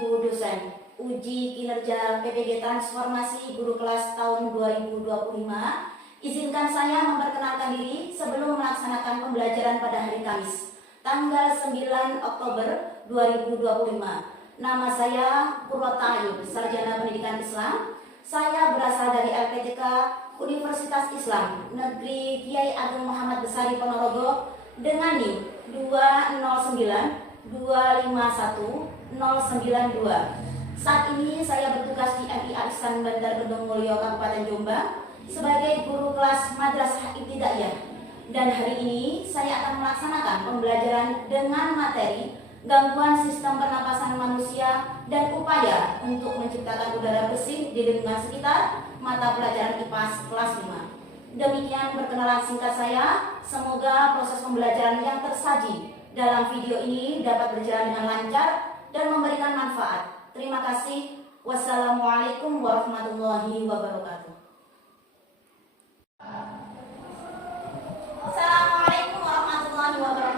Ibu dosen, uji kinerja PPG Transformasi Guru Kelas tahun 2025. Izinkan saya memperkenalkan diri sebelum melaksanakan pembelajaran pada hari Kamis, tanggal 9 Oktober 2025. Nama saya Purwata Ayu, Sarjana Pendidikan Islam. Saya berasal dari LPTK Universitas Islam Negeri Kiai Ageng Muhammad Besari Ponorogo dengan NIM 209251092. Saat ini saya bertugas di MI Ihsan Bandar Gendong Mulyo Kabupaten Jombang sebagai guru kelas Madrasah Ibtidaiyah. Dan hari ini saya akan melaksanakan pembelajaran dengan materi gangguan sistem pernapasan manusia dan upaya untuk menciptakan udara bersih di lingkungan sekitar, mata pelajaran IPAS kelas 5. Demikian perkenalan singkat saya. Semoga proses pembelajaran yang tersaji dalam video ini dapat berjalan dengan lancar dan memberikan manfaat. Terima kasih. Wassalamualaikum warahmatullahi wabarakatuh. Assalamualaikum warahmatullahi wabarakatuh.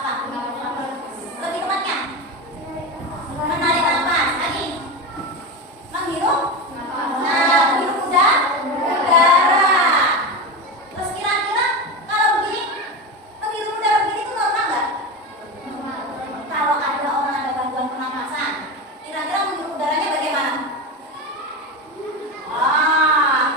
Apa? Lebih tepatnya menarik nafas. Lagi menghirup. Nah, menghirup udara. Terus kira-kira kalau begini, menghirup udara begini itu normal nggak? Kalau ada orang ada gangguan pernapasan, kira-kira menghirup udaranya bagaimana?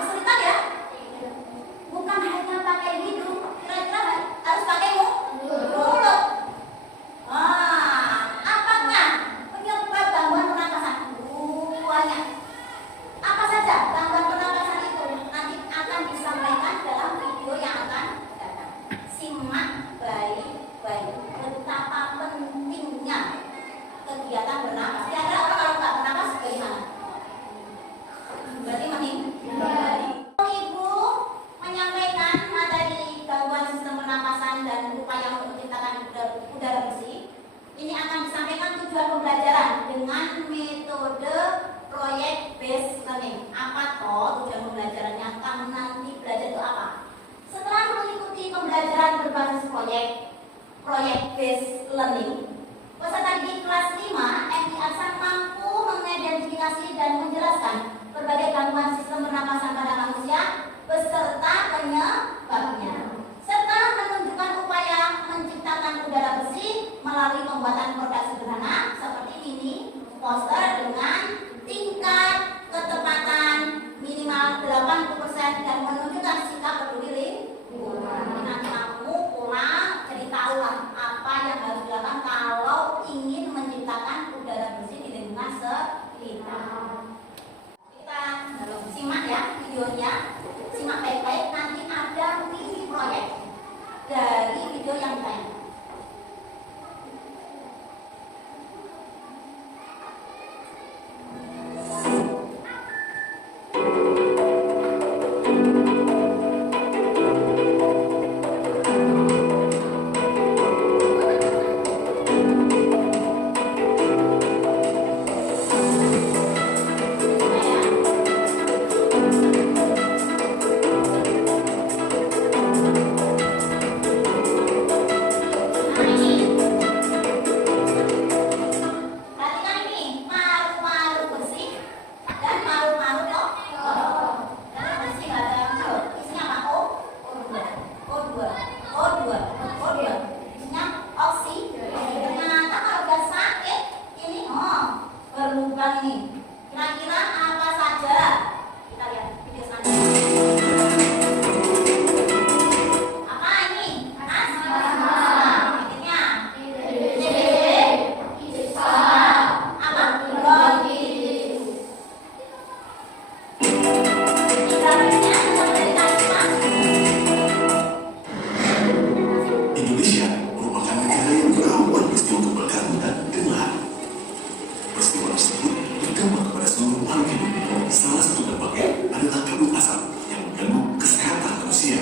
Kesulitan ya? Bukan hanya pakai hidung, kira-kira harus pakai mulut. Apakah penyebab gangguan pernapasan? Banyak. Apa saja gangguan pernapasan itu nanti akan disampaikan dalam video yang akan datang. Simak baik-baik betapa pentingnya kegiatan bernapas. Kira-kira orang kalau nggak bernapas bagaimana? Berarti meninggal. Ibu menyampaikan materi gangguan sistem pernapasan dan upaya untuk menciptakan udara bersih. Ini akan disampaikan tujuan pembelajaran dengan metode proyek based learning. Apa toh tujuan pembelajarannya? Kamu nanti belajar itu apa? Setelah mengikuti pembelajaran berbasis proyek based learning, peserta didik kelas 5 MI Aksan mampu mengidentifikasi dan menjelaskan berbagai gangguan sistem pernapasan pada manusia beserta penyebabnya, serta menunjukkan upaya menciptakan udara bersih melalui pembuatan produk sederhana seperti mini poster dengan tingkat ketepatan minimal 80% dan menunjukkan sikap peduli lingkungan. Nanti kamu pulang jadi tahu lah apa yang harus dilakukan kalau ingin menciptakan udara bersih di lingkungan sekitar. Kita simak ya videonya, simak baik-baik, nanti ada mini proyek dari video yang ditayangkan. Kira-kira apa saja? Kita lihat video selanjutnya. Apa ini? Akhirnya apa? Indonesia merupakan negara yang berawan peristiwa kebakaran dan lahan. Peristiwa tersebut berdampak kepada seluruh makhluk hidup. Salah satu dampaknya adalah kabut asap yang mengganggu kesehatan manusia.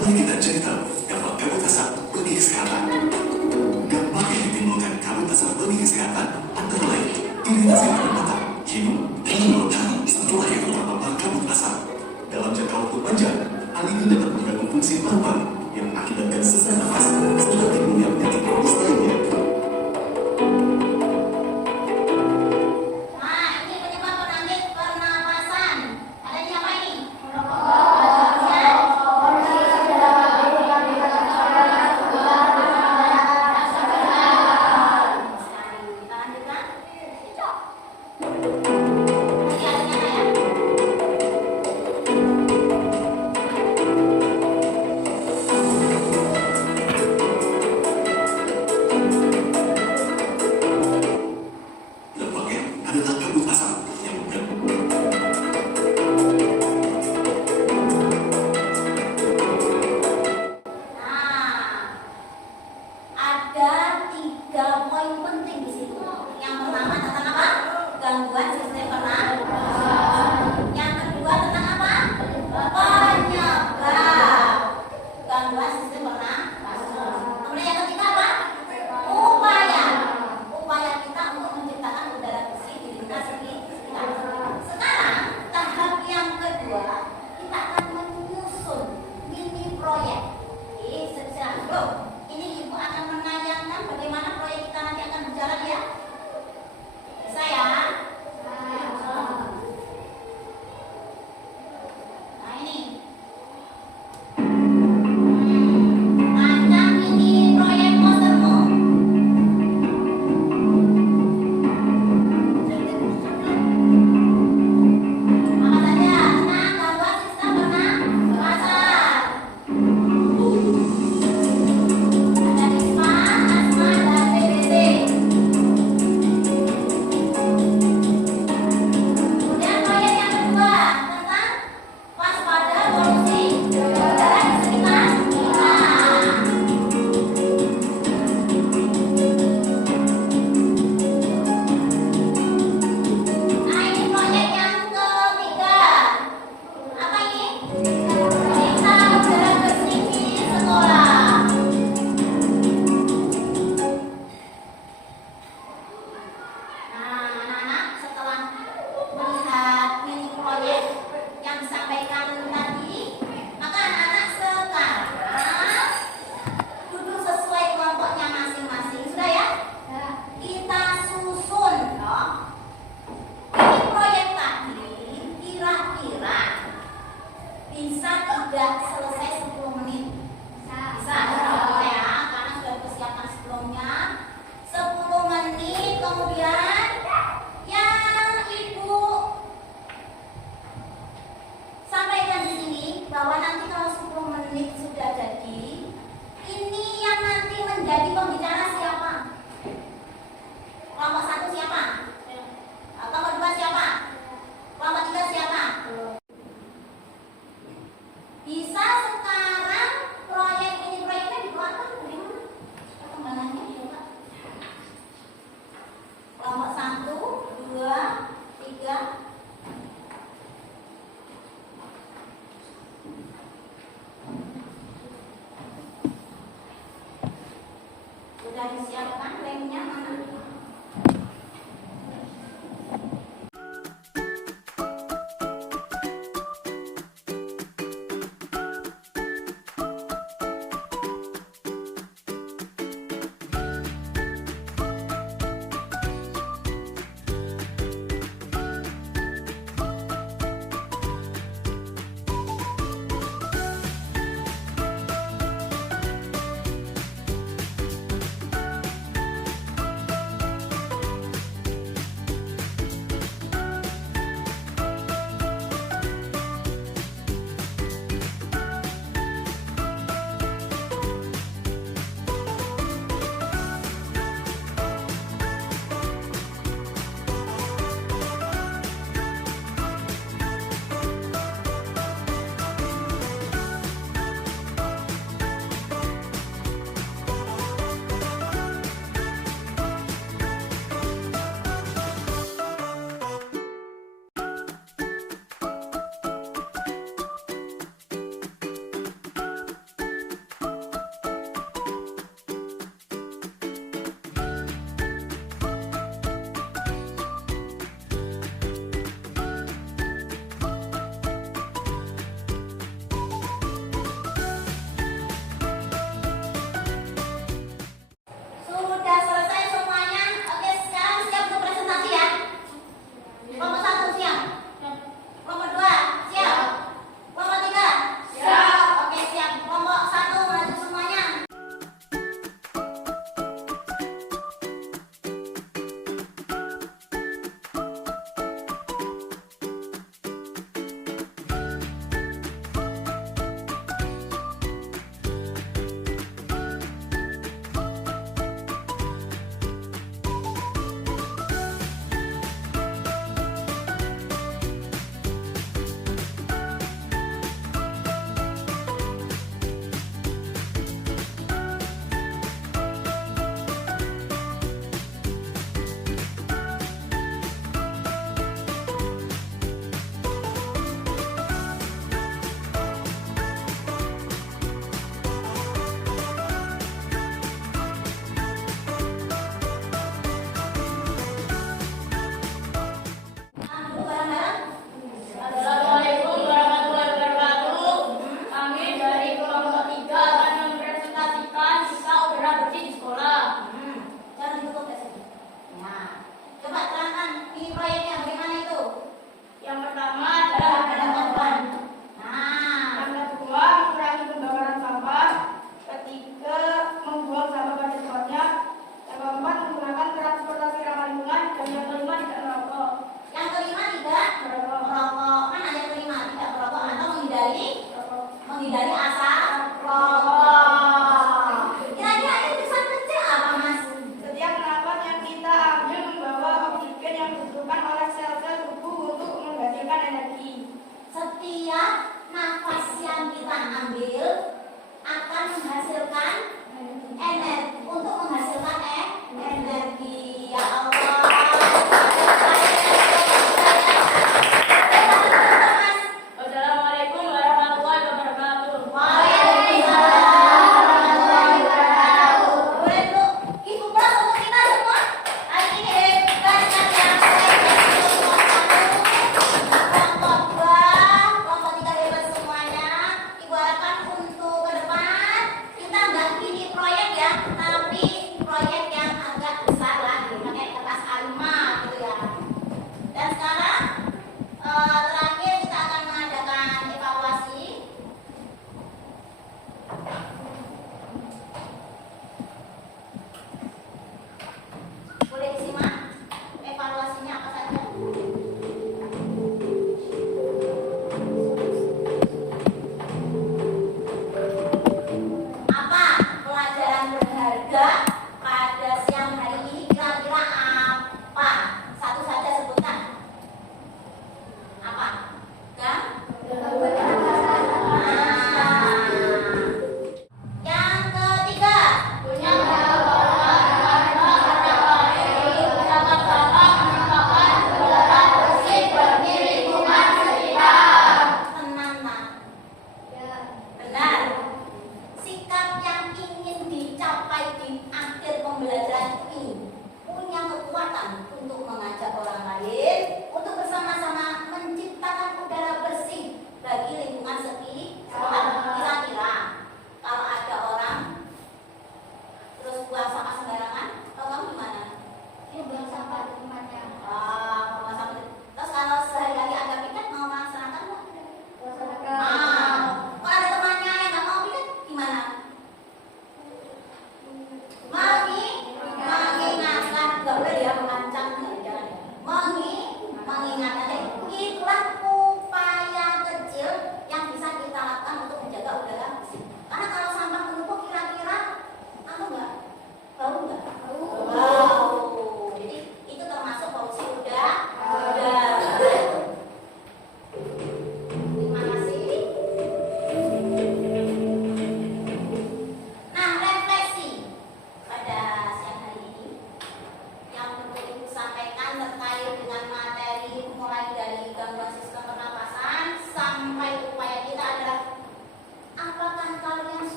Mari kita cari tahu dampak kabut asap bagi kesehatan. Dampak yang ditimbulkan kabut asap bagi kesehatan antara lain iritasi pada mata, hidung, dan tenggorokan setelah itu terpapar kabut asap. Dalam jangka waktu panjang, hal ini dapat mengganggu fungsi paru-paru yang mengakibatkan sesak nafas serta timbulnya penyakit kronis lainnya. Nah, ini penyebab penyakit pernapasan. Adanya apa ini? Kita lanjutkan. Lagi adanya apa ya? Bisa tidak selesai 10 menit? Bisa, ya, karena sudah persiapkan sebelumnya 10 menit. Kemudian yang Ibu sampaikan di sini bahwa nanti kalau 10 menit sudah jadi, ini yang nanti menjadi pembicara siapa? Kelompok 1 siapa? Kelompok 2 siapa? Kelompok 3 siapa? Bisa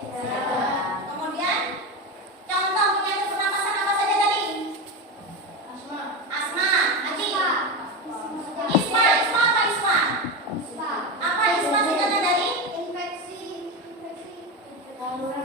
Kemudian contoh penyakit pernapasan apa saja tadi? Asma, Haji. Isma apa isma? Apa isma singkatan dari? Infeksi. Saluran